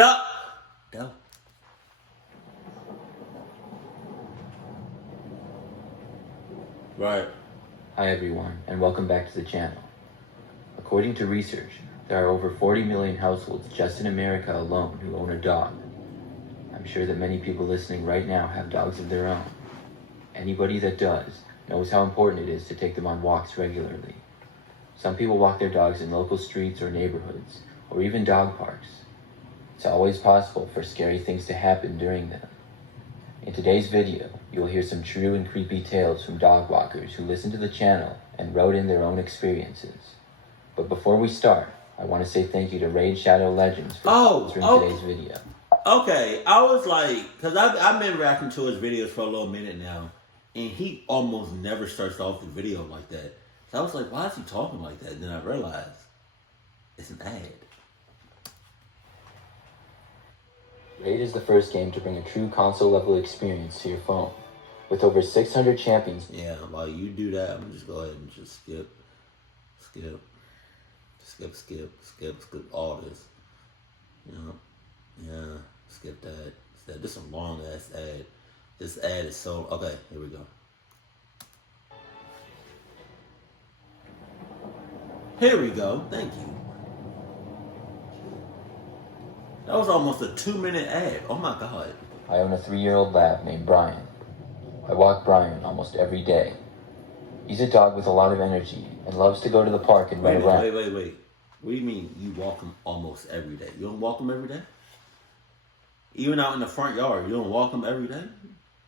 Stop! No. Right. Hi everyone, and welcome back to the channel. According to research, there are over 40 million households just in America alone who own a dog. I'm sure that many people listening right now have dogs of their own. Anybody that does knows how important it is to take them on walks regularly. Some people walk their dogs in local streets or neighborhoods, or even dog parks. It's always possible for scary things to happen during them. In today's video, you will hear some true and creepy tales from dog walkers who listened to the channel and wrote in their own experiences. But before we start, I want to say thank you to Raid Shadow Legends for sponsoring today's video. Okay, I was like, because I've been reacting to his videos for a little minute now, and he almost never starts off the video like that. So I was like, why is he talking like that? And then I realized it's an ad. Raid is the first game to bring a true console-level experience to your phone. With over 600 champions... Yeah, while you do that, I'm just go ahead and just skip all this. Yeah, skip that. This is a long-ass ad. This ad is so... Okay, here we go. Here we go. Thank you. That was almost a 2-minute ad. Oh my God. I own a 3-year-old lab named Brian. I walk Brian almost every day. He's a dog with a lot of energy and loves to go to the park and run around. Wait. What do you mean you walk him almost every day? You don't walk him every day? Even out in the front yard, you don't walk him every day?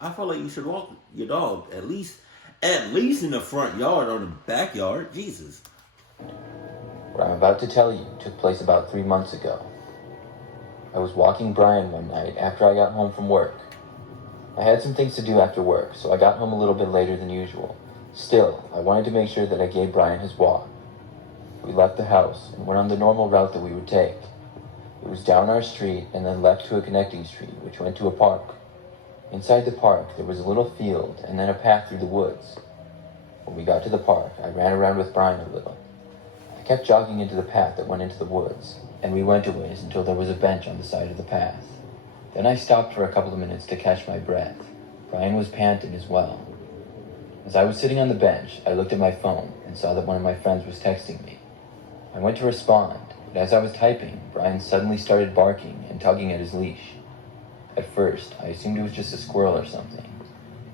I feel like you should walk your dog at least in the front yard or the backyard. Jesus. What I'm about to tell you took place about 3 months ago. I was walking Brian one night after I got home from work. I had some things to do after work, so I got home a little bit later than usual. Still, I wanted to make sure that I gave Brian his walk. We left the house and went on the normal route that we would take. It was down our street and then left to a connecting street, which went to a park. Inside the park, there was a little field and then a path through the woods. When we got to the park, I ran around with Brian a little. I kept jogging into the path that went into the woods, and we went a ways until there was a bench on the side of the path. Then I stopped for a couple of minutes to catch my breath. Brian was panting as well. As I was sitting on the bench, I looked at my phone and saw that one of my friends was texting me. I went to respond, but as I was typing, Brian suddenly started barking and tugging at his leash. At first, I assumed it was just a squirrel or something.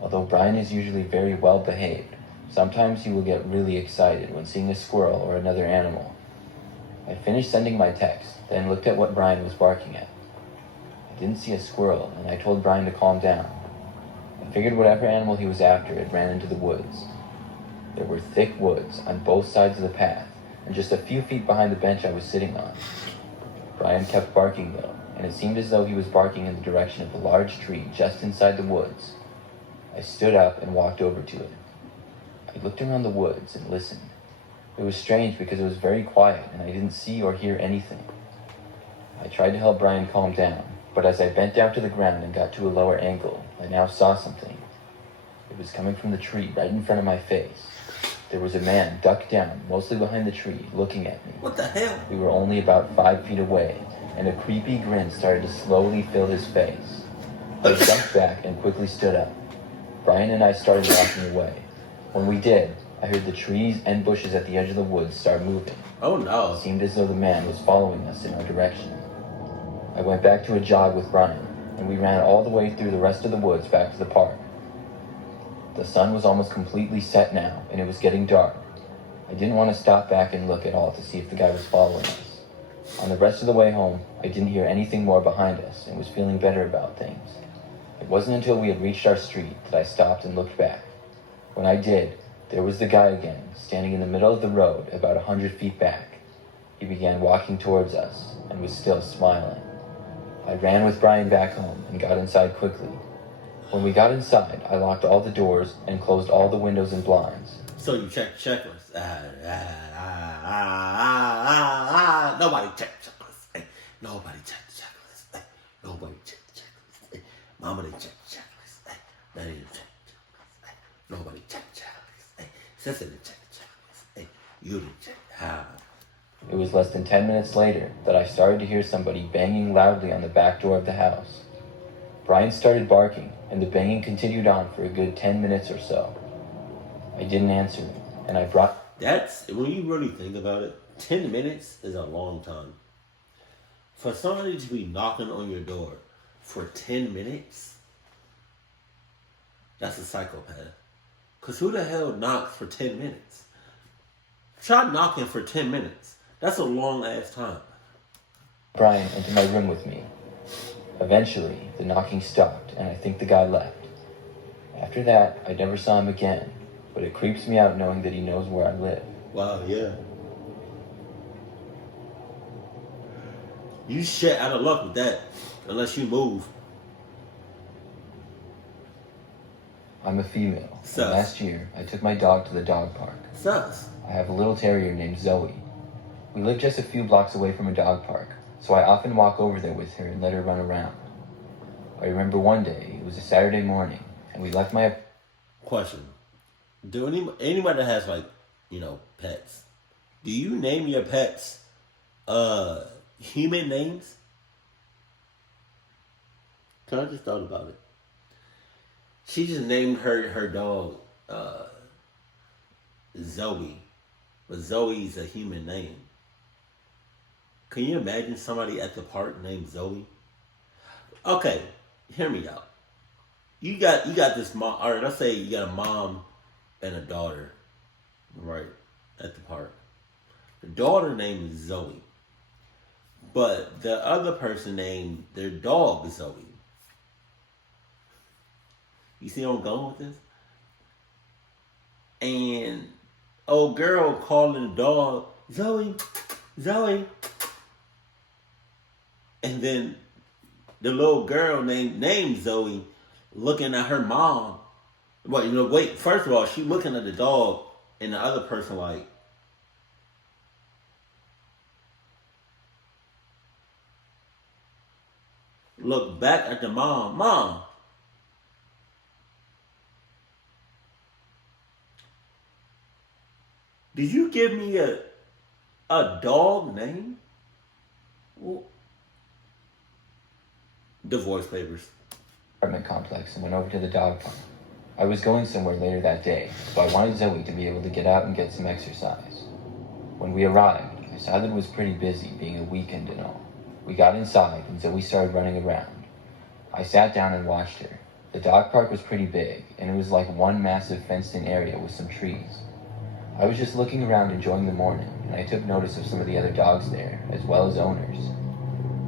Although Brian is usually very well behaved, sometimes he will get really excited when seeing a squirrel or another animal. I finished sending my text, then looked at what Brian was barking at. I didn't see a squirrel, and I told Brian to calm down. I figured whatever animal he was after had ran into the woods. There were thick woods on both sides of the path, and just a few feet behind the bench I was sitting on. Brian kept barking though, and it seemed as though he was barking in the direction of a large tree just inside the woods. I stood up and walked over to it. I looked around the woods and listened. It was strange because it was very quiet and I didn't see or hear anything. I tried to help Brian calm down, but as I bent down to the ground and got to a lower angle, I now saw something. It was coming from the tree right in front of my face. There was a man ducked down, mostly behind the tree, looking at me. What the hell? We were only about 5 feet away, and a creepy grin started to slowly fill his face. I jumped back and quickly stood up. Brian and I started walking away. When we did, I heard the trees and bushes at the edge of the woods start moving. Oh no. It seemed as though the man was following us in our direction. I went back to a jog with Brian, and we ran all the way through the rest of the woods back to the park. The sun was almost completely set now, and it was getting dark. I didn't want to stop back and look at all to see if the guy was following us. On the rest of the way home, I didn't hear anything more behind us and was feeling better about things. It wasn't until we had reached our street that I stopped and looked back. When I did, there was the guy again, standing in the middle of the road about 100 feet back. He began walking towards us and was still smiling. I ran with Brian back home and got inside quickly. When we got inside, I locked all the doors and closed all the windows and blinds. So you checked the checklist. Nobody checked the checklist. Hey, nobody checked the checklist. Hey, nobody checked the checklist. Hey, Mama didn't check the checklist. Hey, Daddy didn't check the checklist. Hey, nobody checked the checklist. Hey, Sister didn't check the checklist. Hey, you didn't check. It was was less than 10 minutes later that I started to hear somebody banging loudly on the back door of the house. Brian started barking, and the banging continued on for a good 10 minutes or so. I didn't answer him, and I brought... That's, when you really think about it, 10 minutes is a long time. For somebody to be knocking on your door for 10 minutes, that's a psychopath. Because who the hell knocks for 10 minutes? Try knocking for 10 minutes. That's a long ass time. Brian into my room with me. Eventually, the knocking stopped, and I think the guy left. After that, I never saw him again, but it creeps me out knowing that he knows where I live. Wow, yeah. You shit out of luck with that, unless you move. I'm a female. Sus. And last year, I took my dog to the dog park. Sus. I have a little terrier named Zoe. We live just a few blocks away from a dog park, so I often walk over there with her and let her run around. I remember one day, it was a Saturday morning, and we left my... Question. Do anybody that has, like, pets, do you name your pets, human names? Cause I just thought about it. She just named her dog, Zoe. But Zoe's a human name. Can you imagine somebody at the park named Zoe? Okay, hear me out. You got this mom, or let's say you got a mom and a daughter, right, at the park. The daughter name is Zoe. But the other person named their dog Zoe. You see where I'm going with this? And old girl calling the dog, Zoe, Zoe. And then the little girl named Zoe looking at her mom. Well, wait, first of all, she looking at the dog and the other person like, look back at the mom. Mom. Did you give me a dog name? Well, divorce papers. Apartment complex and went over to the dog park. I was going somewhere later that day, so I wanted Zoe to be able to get out and get some exercise. When we arrived, I saw that it was pretty busy, being a weekend and all. We got inside, and Zoe started running around. I sat down and watched her. The dog park was pretty big, and it was like one massive fenced-in area with some trees. I was just looking around enjoying the morning, and I took notice of some of the other dogs there, as well as owners.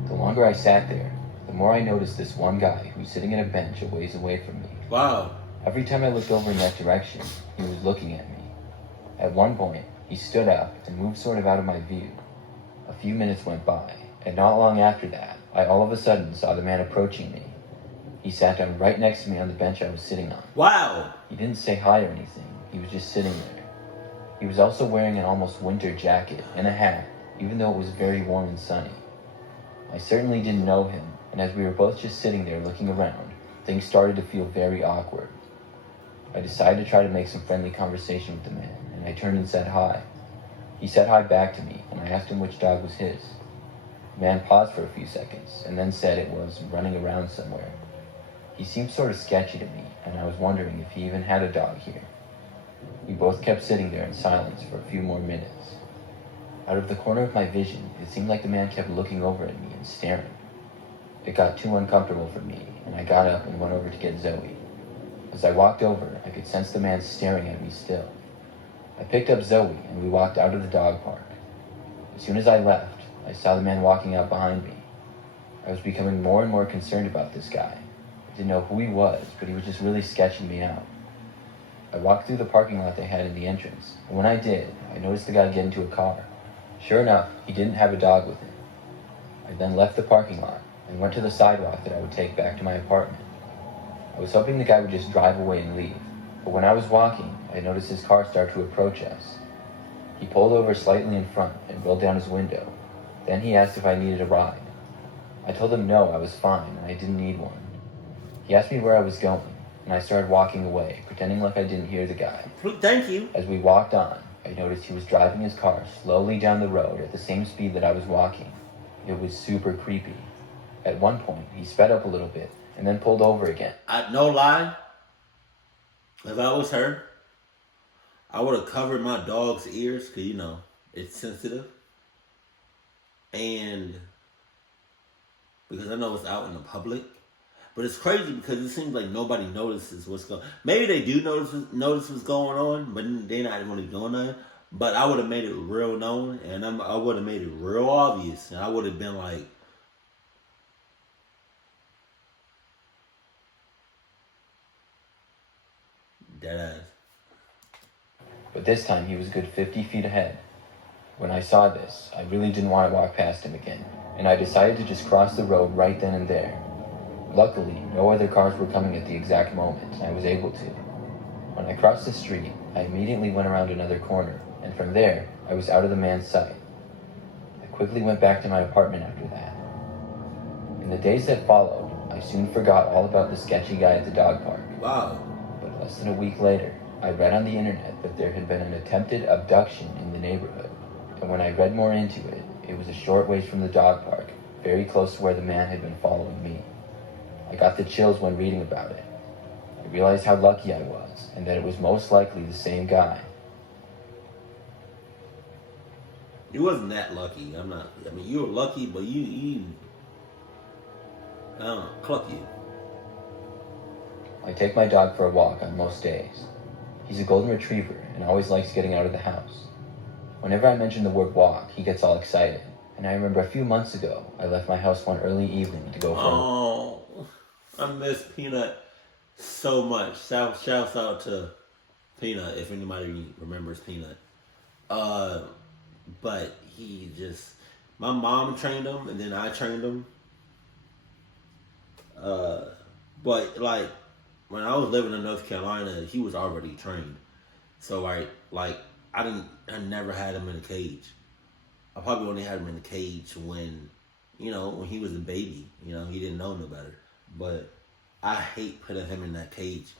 The longer I sat there, the more I noticed this one guy who was sitting at a bench a ways away from me. Wow. Every time I looked over in that direction, he was looking at me. At one point, he stood up and moved sort of out of my view. A few minutes went by, and not long after that, I all of a sudden saw the man approaching me. He sat down right next to me on the bench I was sitting on. Wow. He didn't say hi or anything, he was just sitting there. He was also wearing an almost winter jacket and a hat, even though it was very warm and sunny. I certainly didn't know him, and as we were both just sitting there looking around, things started to feel very awkward. I decided to try to make some friendly conversation with the man, and I turned and said hi. He said hi back to me, and I asked him which dog was his. The man paused for a few seconds, and then said it was running around somewhere. He seemed sort of sketchy to me, and I was wondering if he even had a dog here. We both kept sitting there in silence for a few more minutes. Out of the corner of my vision, it seemed like the man kept looking over at me and staring. It got too uncomfortable for me, and I got up and went over to get Zoe. As I walked over, I could sense the man staring at me still. I picked up Zoe, and we walked out of the dog park. As soon as I left, I saw the man walking out behind me. I was becoming more and more concerned about this guy. I didn't know who he was, but he was just really sketching me out. I walked through the parking lot they had in the entrance, and when I did, I noticed the guy get into a car. Sure enough, he didn't have a dog with him. I then left the parking lot and went to the sidewalk that I would take back to my apartment. I was hoping the guy would just drive away and leave, but when I was walking, I noticed his car start to approach us. He pulled over slightly in front and rolled down his window. Then he asked if I needed a ride. I told him no, I was fine, and I didn't need one. He asked me where I was going, and I started walking away, pretending like I didn't hear the guy. Thank you. As we walked on, I noticed he was driving his car slowly down the road at the same speed that I was walking. It was super creepy. At one point, he sped up a little bit and then pulled over again. No lie, if I was her, I would have covered my dog's ears because, it's sensitive. And because I know it's out in the public. But it's crazy because it seems like nobody notices what's going on. Maybe they do notice what's going on, but they're not really doing nothing. But I would have made it real known, and I would have made it real obvious. And I would have been like, dead ass. But this time he was a good 50 feet ahead. When I saw this, I really didn't want to walk past him again, and I decided to just cross the road right then and there. Luckily, no other cars were coming at the exact moment, and I was able to. When I crossed the street, I immediately went around another corner, and from there, I was out of the man's sight. I quickly went back to my apartment after that. In the days that followed, I soon forgot all about the sketchy guy at the dog park. Wow. But less than a week later, I read on the internet that there had been an attempted abduction in the neighborhood, and when I read more into it, it was a short ways from the dog park, very close to where the man had been following me. I got the chills when reading about it. I realized how lucky I was, and that it was most likely the same guy. You wasn't that lucky. You were lucky, but you I don't know, cluck you. I take my dog for a walk on most days. He's a golden retriever and always likes getting out of the house. Whenever I mention the word walk, he gets all excited. And I remember a few months ago, I left my house one early evening to go for Oh, I miss Peanut so much. Shouts out to Peanut, if anybody remembers Peanut. But my mom trained him, and then I trained him. But like, when I was living in North Carolina, he was already trained. So I never had him in a cage. I probably only had him in a cage when he was a baby. He didn't know no better. But I hate putting him in that cage.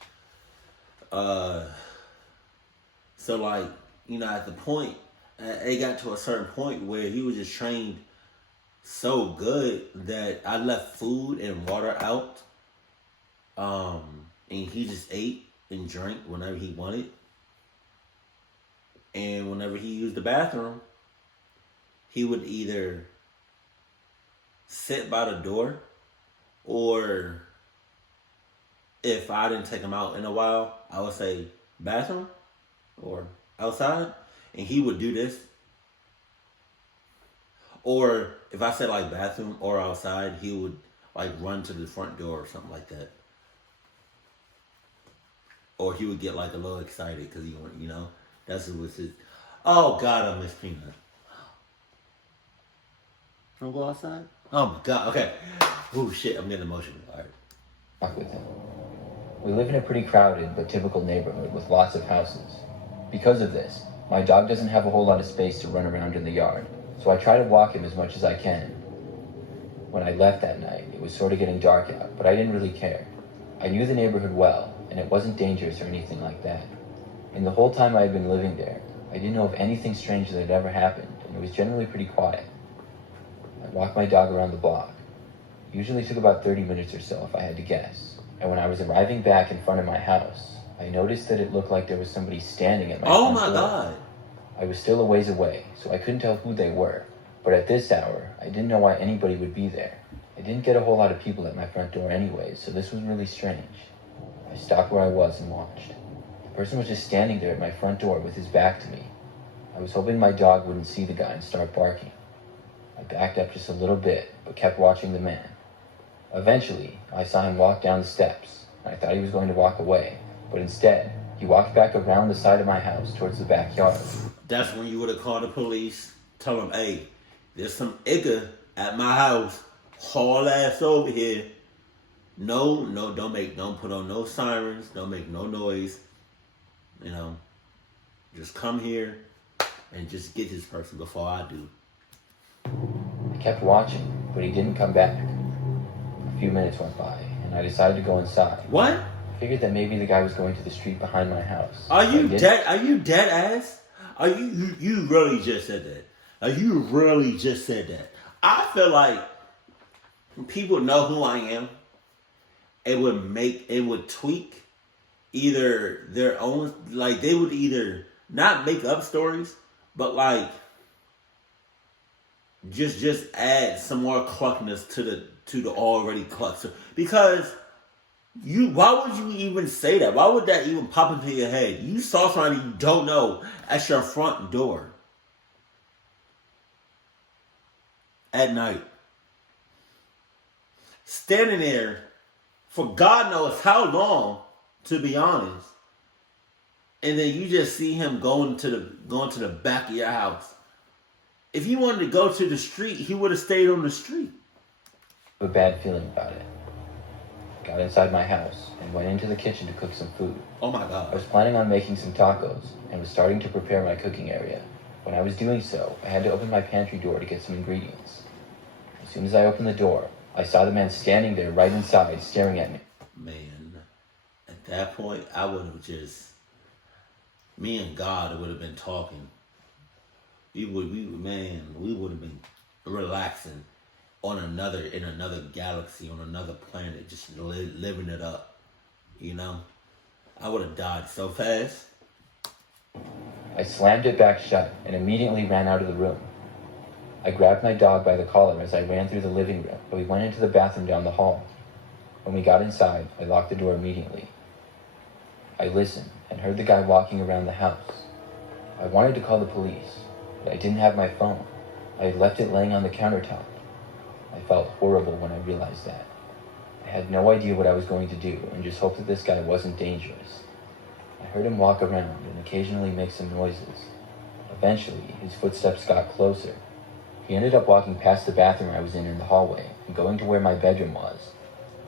So at the point, it got to a certain point where he was just trained so good that I left food and water out. And he just ate and drank whenever he wanted. And whenever he used the bathroom, he would either sit by the door, or if I didn't take him out in a while, I would say bathroom or outside, and he would do this. Or if I said like bathroom or outside, he would like run to the front door or something like that. Or he would get like a little excited because that's what was his. Oh God, I miss Peanut. Wanna go outside? Oh my God. Okay. Oh shit, I'm getting emotional. All right. walk with him. We live in a pretty crowded but typical neighborhood with lots of houses. Because of this, my dog doesn't have a whole lot of space to run around in the yard, so I try to walk him as much as I can. When I left that night, it was sort of getting dark out, but I didn't really care. I knew the neighborhood well, and it wasn't dangerous or anything like that. In the whole time I had been living there, I didn't know of anything strange that had ever happened, and it was generally pretty quiet. I walked my dog around the block. It usually took about 30 minutes or so if I had to guess. And when I was arriving back in front of my house, I noticed that it looked like there was somebody standing at my front door. Oh my God. I was still a ways away, so I couldn't tell who they were. But at this hour, I didn't know why anybody would be there. I didn't get a whole lot of people at my front door anyways, so this was really strange. I stopped where I was and watched. The person was just standing there at my front door with his back to me. I was hoping my dog wouldn't see the guy and start barking. I backed up just a little bit, but kept watching the man. Eventually, I saw him walk down the steps, and I thought he was going to walk away, but instead, he walked back around the side of my house towards the backyard. That's when you would have called the police, tell them, hey, there's some igga at my house, haul ass over here. No, don't put on no sirens, don't make no noise, just come here and just get this person before I do. I kept watching, but he didn't come back. A few minutes went by, and I decided to go inside. What? I figured that maybe the guy was going to the street behind my house. Are you dead? Are you dead ass? You really just said that. You really just said that. I feel like when people know who I am, it would tweak either their own, like they would either not make up stories, but like just add some more clunkiness to the already cluck. Because why would you even say that? Why would that even pop into your head? You saw somebody you don't know at your front door at night, standing there for God knows how long, to be honest, and then you just see him going to the back of your house. If he wanted to go to the street, he would have stayed on the street. A bad feeling about it. Got inside my house and went into the kitchen to cook some food. Oh my God. I was planning on making some tacos and was starting to prepare my cooking area. When I was doing so, I had to open my pantry door to get some ingredients. As soon as I opened the door, I saw the man standing there right inside, staring at me. Man, at that point, I would have me and God would have been talking. We would have been relaxing in another galaxy, on another planet, just living it up. You know, I would have died so fast. I slammed it back shut and immediately ran out of the room. I grabbed my dog by the collar as I ran through the living room, but we went into the bathroom down the hall. When we got inside, I locked the door immediately. I listened and heard the guy walking around the house. I wanted to call the police, but I didn't have my phone. I had left it laying on the countertop. I felt horrible when I realized that. I had no idea what I was going to do and just hoped that this guy wasn't dangerous. I heard him walk around and occasionally make some noises. Eventually, his footsteps got closer. He ended up walking past the bathroom I was in the hallway and going to where my bedroom was.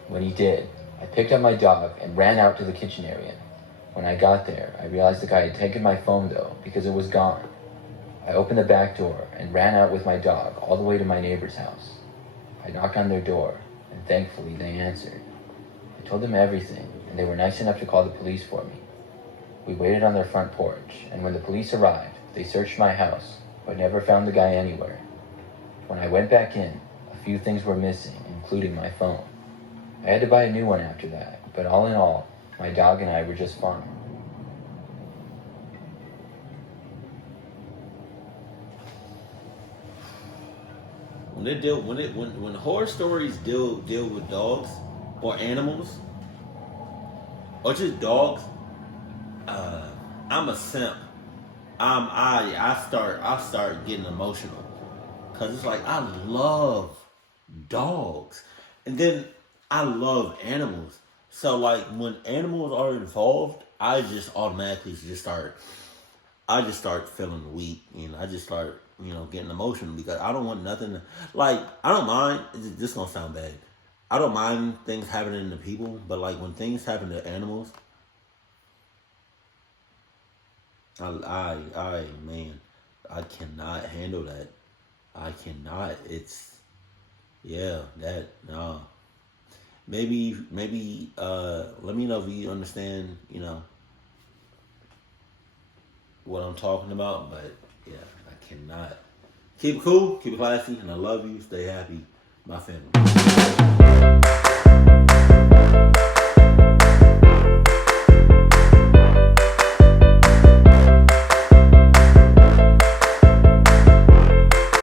When he did, I picked up my dog and ran out to the kitchen area. When I got there, I realized the guy had taken my phone though, because it was gone. I opened the back door and ran out with my dog all the way to my neighbor's house. I knocked on their door, and thankfully they answered. I told them everything, and they were nice enough to call the police for me. We waited on their front porch, and when the police arrived, they searched my house, but never found the guy anywhere. When I went back in, a few things were missing, including my phone. I had to buy a new one after that, but all in all, my dog and I were just fine. When horror stories deal with dogs or animals or just dogs, I'm a simp. I start getting emotional because it's like I love dogs, and then I love animals. So like when animals are involved, I just automatically start feeling weak, and I just start getting emotional because I don't want nothing to, like, I don't mind, this gonna sound bad, I don't mind things happening to people, but like when things happen to animals, man, I cannot handle that. I cannot. No. Maybe, let me know if you understand, what I'm talking about, but yeah, I cannot. Keep it cool, keep it classy, and I love you. Stay happy, my family.